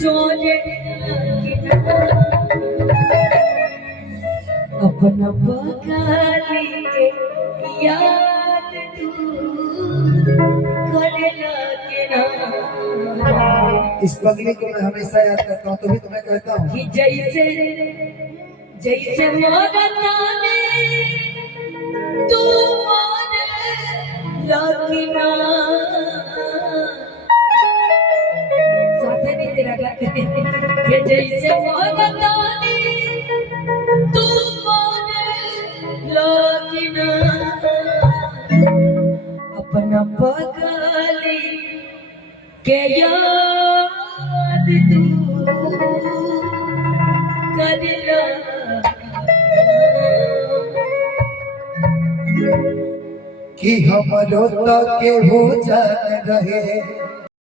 जोड़े अपना बगाली के याद तू करे लगे ना। इस पगली को मैं हमेशा याद करता हूँ, तभी तुम्हें कहता हूँ कि जैसे जैसे मोरता ने तू मोर लगिना साथे नहीं तेरा गाते कि जैसे मोरता ने तू मोर लगिना अपना पगली के याद तू करला कि हम रोता के हो जान रहे